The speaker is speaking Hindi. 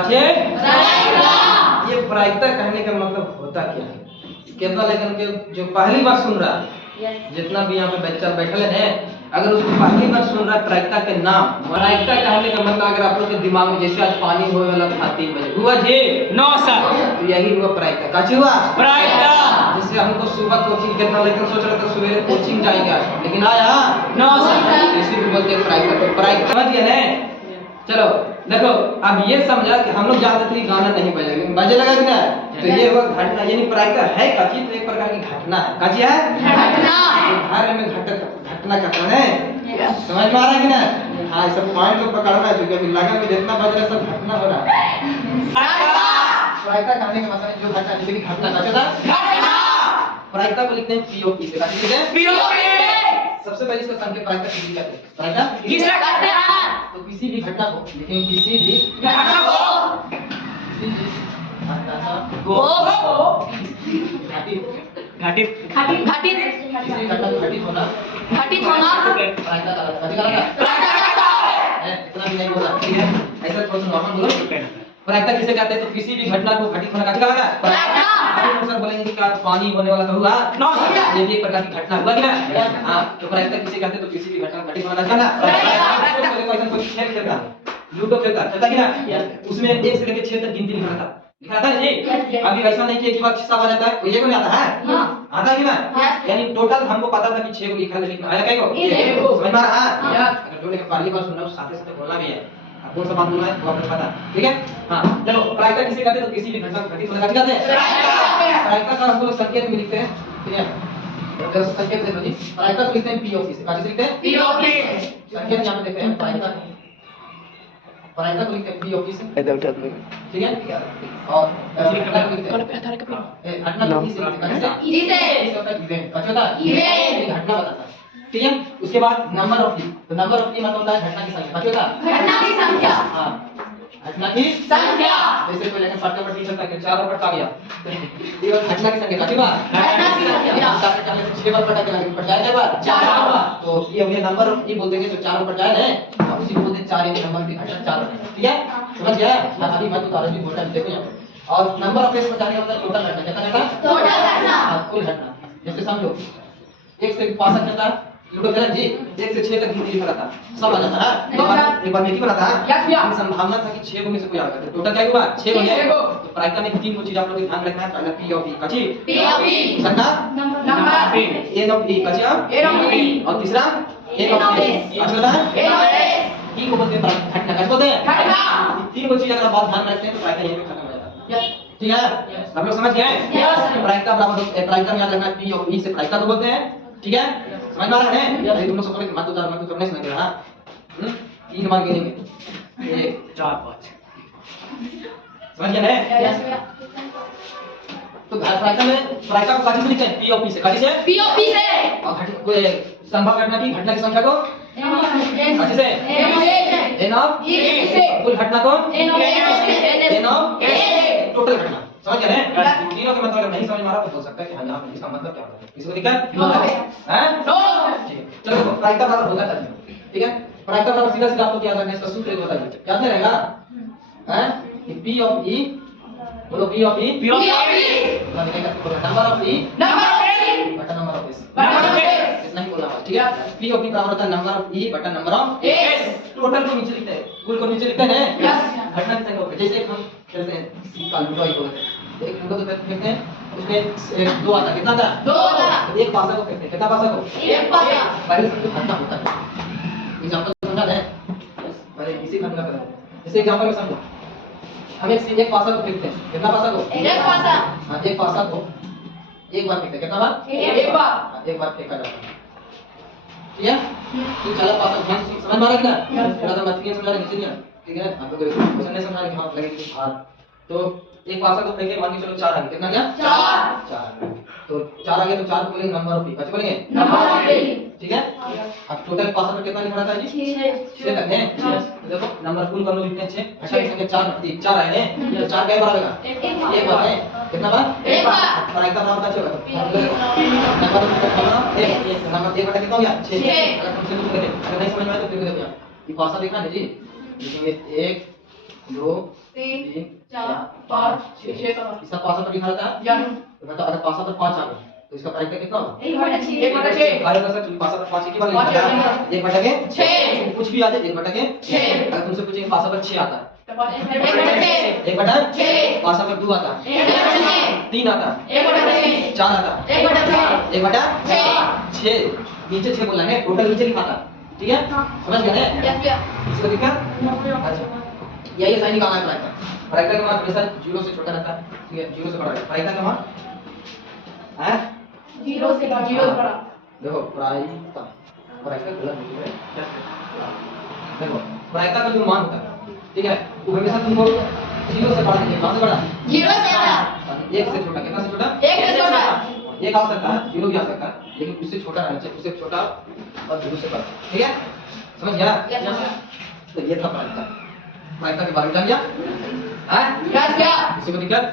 कछे ये प्रायिकता कहने का मतलब होता क्या है? केवल लेकिन के जो पहली बार सुन रहा है, जितना भी यहाँ पे बच्चा बैठे हैं, अगर उसको पहली बार सुन रहा है प्रायिकता के नाम, प्रायिकता कहने का मतलब अगर आप लोग के दिमाग में जैसे आज पानी होने वाला था 3 बजे हुआ जी 9 सर, तो यही हुआ प्रायिकता। काची हुआ प्रायिकता। जैसे हमको सुबह कोचिंग करना, लेकिन सोच रहे थे सवेरे कोचिंग जाएंगे आज, लेकिन आया 9 सर, इसी को बोलते हैं प्रायिकता। तो प्रायिकता समझ गए ना? चलो देखो, अब ये समझा कि हम लोग जानते थे गाना नहीं बजेगा, लेकिन बजे लगा कि ना, तो ये हुआ घटना, यानी प्रायिकता है काची, तो एक प्रकार की घटना है। काची है घटना, घर में घटना कहते हैं। समझ में आ रहा है कि ना? हाँ, सब पॉइंट लोग पकड़ना है, क्योंकि अभी लगा में जितना बज रहा है सब घटना हो रहा है। प्रायिकता कहने का मतलब जो घटना, जैसे कि घटना का घटना, प्रायिकता को लिखते हैं पीओपी से। काची लिखते हैं पीओपी। सबसे पहले इसका संकेत प्रायिकता किसी का है, प्रायिकता किसका करते हैं? तो किसी भी घटना को, लेकिन किसी भी घटना को, किसी भी घटना को घटित किसी घटना को घटित होना प्रायिकता कहलाता है। इतना भी नहीं बोला, ठीक है? ऐसा थोड़ा सा नॉर्मल बोलो। प्रायिकता किसे कहते हैं? तो किसी भी घटना को घटित होना का कहलाता है प्रायिकता। अभी सर बोलेंगे कि क्या पानी होने वाला हुआ? ये भी एक प्रकार की घटना हुआ कि ना? हां, तो प्रायिकता किसे कहते हैं? तो किसी भी घटना घटित होना का ना प्रायिकता। कोई खेल खेलता है, लूडो खेलता है कि ना, उसमें 1 से लेकर 6 तक गिनती लिखा था ना जी। अभी ऐसा नहीं कि एक बार 6 आ जाता है, ये को नहीं आता है, आता है कि ना? यानी टोटल हमको पता था कि 6 को लिखा है, लेकिन आया क्या को? समझ में आ रहा है? अगर जो ने पहली बार सुनना, साथ साथ बोलना भी है, कौन सा बात बोलना है वो आपको पता, ठीक है? हां, चलो प्रायिकता किसे कहते हैं? तो किसी भी घटना को घटित होने का कहते हैं प्रायिकता का हम लोग संकेत में लिखते हैं, ठीक है? अगर संकेत देखो जी, प्रायिकता को लिखते हैं पीओपी से। काहे से लिखते हैं? पीओपी। संकेत यहां पे देखते हैं प्रायिकता को लिखते हैं पीओपी से, ठीक है? और घटना को लिखते हैं घटना को किसे लिखते हैं? इसे होता है इवेंट। क्या होता है? इवेंट, घटना बताता है, ठीक है? उसके बाद नंबर ऑफ डी, तो नंबर ऑफ डी मतलब होता है घटना की संख्या। क्या होता है? घटना की संख्या। हां, घटना की संख्या। जैसे कोई लेकिन फटका पर टीचर तक 4 बार पटा गया, ये घटना की संख्या। क्या होता है? घटना की संख्या। साथ में 6 बार पटा के लगे, पट जाए 4 बार, तो ये हो गया नंबर ऑफ डी बोल देंगे, तो 4 पट जाए ना, और उसी को बोलते हैं 4, ये नंबर की घटना 4 है, ठीक है? समझ गया? अभी मत उतारो जी, बोलता देखो यहां पे। और नंबर ऑफ डेज बताने का मतलब टोटल घटना। कितना घटना? टोटल घटना, कुल घटना। जैसे समझो 1 से 5 तक था लूडो खेला जी, 1 से 6 तक गिनती लिखा था, सब आ जाता है। एक बार मैं बनाता है, संभावना था कि 6 को में से कोई आ जाता है, टोटल क्या हुआ? 6 हो गया। तो प्रायिकता में 3 चीज आप लोग ध्यान रखना है। पहला पी ऑफ ई, काची पी संख्या नंबर, एन ऑफ ई, काची एन ऑफ ई, और तीसरा एन ऑफ एस। अच्छा होता है एन ऑफ एस। तीन को बोलते हैं घटना। कैसे बोलते हैं? घटना। 3 चीज अगर आप बहुत ध्यान रखते हैं तो प्रायिकता यहीं पे खत्म हो जाता है, ठीक है? आप लोग समझ गए? प्रायिकता बराबर प्रायिकता में याद रखना पी ऑफ ई से प्रायिकता को बोलते हैं, ठीक है? समझ में आ रहा है? ये तुम लोग सब मत उतार नहीं समझ रहा। 3 मार गिनेंगे, 1 4 5, समझ गया ना? तो प्रायिकता को काची से लिखते हैं? पीओपी से। काची से? पीओपी से। और कोई संभव घटना की संख्या को काची से? एन ऑफ ई से। कुल घटना को एन ऑफ ए। टोटल घटना। समझ गया ना? तीनों के मतलब अगर नहीं समझ में आ रहा तो बोल सकता है कि हां यहां इसका मतलब क्या होता है, किसी को दिक्कत है? नो। ठीक है, चलो देखो प्रायिकता बराबर होगा तब, ठीक है? प्रायिकता बराबर सीधा सीधा आपको याद रखना है, इसका सूत्र एक होता है, याद नहीं रहेगा? हैं? कि पी ऑफ ई, बोलो पी ऑफ ई, पी of E number of E, number of ई बटा number of S, number of S. इतना ही बोलना है, ठीक है? पी ऑफ ई बराबर होता है नंबर ऑफ ई बटा नंबर ऑफ एस। टोटल को नीचे लिखते हैं, कुल को नीचे लिखते हैं, घटना की संख्या। जैसे हम चलते हैं सी का लूडो ही बोलते हैं, एक लूडो तो फेंकते हैं, उसमें 2 आता, कितना आता? 2 आता। एक पासा को फेंकते हैं, कितना पासा को? एक पासा। पहले से तो घटना होता है, एग्जांपल समझा है? पहले इसी घटना का जैसे एग्जांपल में समझो, हम एक पासा को फेंकते हैं, कितना पासा को? एक पासा। हां, एक पासा को एक बार फेंकते हैं, कितना बार? एक बार। एक बार फेंका जाता है, ठीक है? तो चला पासा ध्यान से समझ में आ रहा है क्या? थोड़ा सा मत समझा रहे नीचे, ठीक है? आप लोग क्वेश्चन नहीं समझा रहे, हां लगे कि हां, तो एक पासा को फेंके, मान के चलो 4 आ गए, कितना गया? 4। तो 4 आ गया, तो 4 को बोलेंगे नंबर ऑफ ई। कैसे बोलेंगे? नंबर ऑफ ई, ठीक है? अब टोटल पासा में कितना लिखा था जी? 6 करते हैं। देखो नंबर कुल का हम लोग लिखते हैं 6। अच्छा इसमें 4 आए हैं, तो 4 क्या बार आएगा? एक बार है। कितना बार? एक बार। प्रायिकता बराबर होता है नंबर ऑफ ए, नंबर 1 बटा कितना हो गया? 6। अगर तुमसे कुछ करें, अगर नहीं समझ में आए तो फिर देखो यहाँ ये पासा देखना है जी, लिखेंगे 1 2 3 3 4 5 6 7 इसका पासा पर लिखा रहता है जानू मतलब अगर पासा पर 5 आ गए तो इसका प्राइस कितना होगा 1/6 अरे बस चूंकि पासा पर 5 एक ही बार पाँच लिखा लिखा है है। 1/6 कुछ भी आ जाए 1/6 6 अगर तुमसे पूछे पासा पर 6 आता है तो 1/6 1/6 पासा पर 2 आता है 3 आता है 1/6 4 आता है 1/6 नीचे 6 बोलना है टोटल नीचे लिखा था ठीक है समझ गए ना यस भैया इसको दिक्कत अच्छा ये साइन निकालना है प्राइस का प्राइस का मान हमेशा 0 से छोटा रहता है ठीक है 0 से बड़ा रहता है प्राइस का मान है 0 से बड़ा देखो प्राइस का गलत लिख रहे हैं देखो प्राइस का जो मान होता है ठीक है वो हमेशा तुमको 0 से बड़ा दिखेगा कहां से बड़ा 0 से बड़ा 1 से छोटा कितना से छोटा 1 से छोटा एक आ सकता है 0 भी आ सकता है लेकिन उससे छोटा रहना चाहिए उससे छोटा और 0 से बड़ा ठीक है समझ गया यस भैया तो ये था प्राइस का के बारे में जान लिया है यस भैया किसी को दिक्कत